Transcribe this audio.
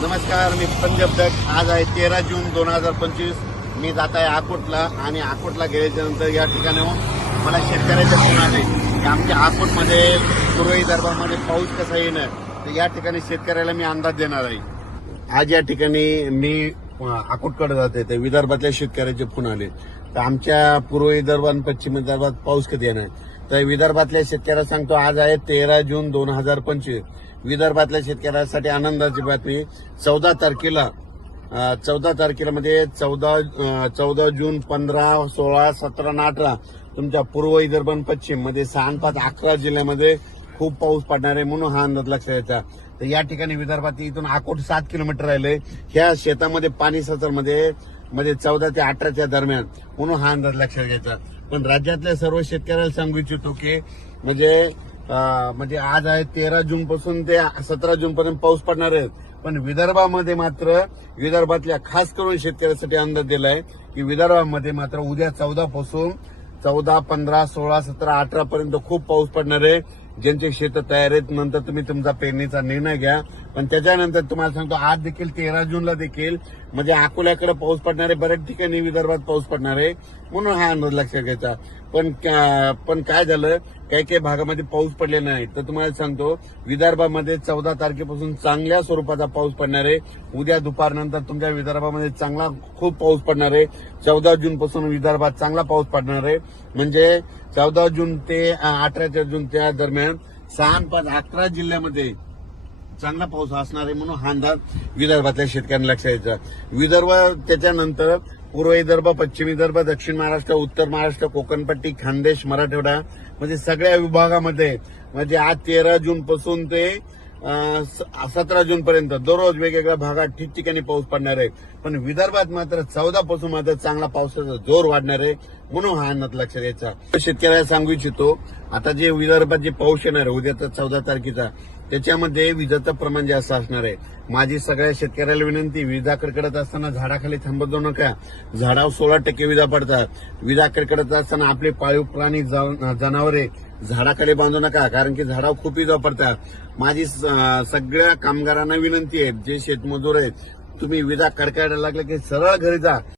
नमस्कार, मी पंजाब दत्त. आज आहे 13 जून 2025. मी जात आहे अकोटला आणि अकोटला गेल्याच्या नंतर या ठिकाणी मला शेतकऱ्याचे फोन आले की आमच्या अकोटमध्ये पूर्व विदर्भामध्ये पाऊस कसा येणार, तर या ठिकाणी शेतकऱ्याला मी अंदाज देणार आहे. आज या ठिकाणी मी अकोटकडे जाते, ते विदर्भातल्या शेतकऱ्याचे फोन आले तर आमच्या पूर्व विदर्भ आणि पश्चिम विदर्भात पाऊस कधी येणार. तर विदर्भातल्या शेतकऱ्याला सांगतो, आज आहे 13 जून 2025. विदर्भातल्या शेतकऱ्यांसाठी आनंदाची बातमी. 14 तारखेला म्हणजे 14 जून 15, 16, 17 आणि 18 तुमच्या पूर्व विदर्भ आणि पश्चिम मध्ये 6, 5, 11 जिल्ह्यामध्ये खूप पाऊस पडणार आहे, म्हणून हा अंदाज लक्षात यायचा. तर या ठिकाणी विदर्भात इथून अकोट 7 किलोमीटर राहिले. ह्या शेतामध्ये पाणी सचरमध्ये म्हणजे 14 ते 18च्या दरम्यान, म्हणून हा अंदाज लक्षात घ्यायचा. पण राज्यातल्या सर्व शेतकऱ्याला सांगू इच्छितो की म्हणजे आज आहे 13 जून पासून ते 17 जून पर्यंत पाऊस पडणार आहे. पण विदर्भामध्ये मात्र विदर्भातल्या खास करून शेतकऱ्यांसाठी अंदाज दिलाय की विदर्भामध्ये मात्र उद्या 14 पासून 14, 15, 16, 17, 18 पर्यंत खूप पाऊस पडणार आहे. ज्यांचे शेत तयार आहेत, नंतर तुम्ही तुमचा पेरणीचा निर्णय घ्या. पण त्याच्यानंतर तुम्हाला सांगतो, आज देखील 13 जूनला देखील म्हणजे अकोल्याकडे पाऊस पडणार आहे, बऱ्याच ठिकाणी विदर्भात पाऊस पडणार आहे, म्हणून हा अंदाज लक्षात घ्यायचा. पण काय झालं, काही भागामध्ये पाऊस पडलेला नाही. तर तुम्हाला सांगतो, विदर्भामध्ये 14 तारखेपासून चांगल्या स्वरूपाचा पाऊस पडणार आहे. उद्या दुपारनंतर तुमच्या विदर्भामध्ये चांगला खूप पाऊस पडणार आहे. 14 जून पासून विदर्भात चांगला पाऊस पडणार आहे. म्हणजे 14 जून ते 18 जून त्या दरम्यान 6, 5, 11 जिल्ह्यामध्ये चांगला पाऊस असणार आहे, म्हणून हा अंदाज विदर्भातल्या शेतकऱ्यांना लक्षात यायचा. विदर्भ त्याच्यानंतर पूर्व विदर्भ, पश्चिम विदर्भ, दक्षिण महाराष्ट्र, उत्तर महाराष्ट्र, कोकणपट्टी, खानदेश, मराठवाडा म्हणजे सगळ्या विभागामध्ये म्हणजे आज 13 जून पासून ते 17 जून पर्यंत दररोज वेगवेगळ्या भागात ठिकठिकाणी पाऊस पडणार आहे. पण विदर्भात मात्र 14 पासून मात्र चांगला पावसाचा जोर वाढणार आहे, म्हणून हा अंदाज लक्षात घ्यायचा. शेतकऱ्याला सांगू इच्छितो, आता जे विदर्भात जे पाऊस येणार आहे उद्याचा 14 तारखेचा, त्याच्यामध्ये विजेचं प्रमाण जास्त असणार आहे. माझी सगळ्या शेतकऱ्याला विनंती, विजा कडकडत असताना झाडाखाली थांबत जाऊ नका. झाडावर 16% विजा पडतात. विजा कडकडत असताना आपले पाळीव प्राणी, जनावरे झाडाखाली बांधू नका, कारण की झाडावर खूप विजा पडतात. माझी सगळ्या कामगारांना विनंती आहे, जे शेतमजूर आहेत, तुम्ही विजा कडकायला लागले की सरळ घरी जा.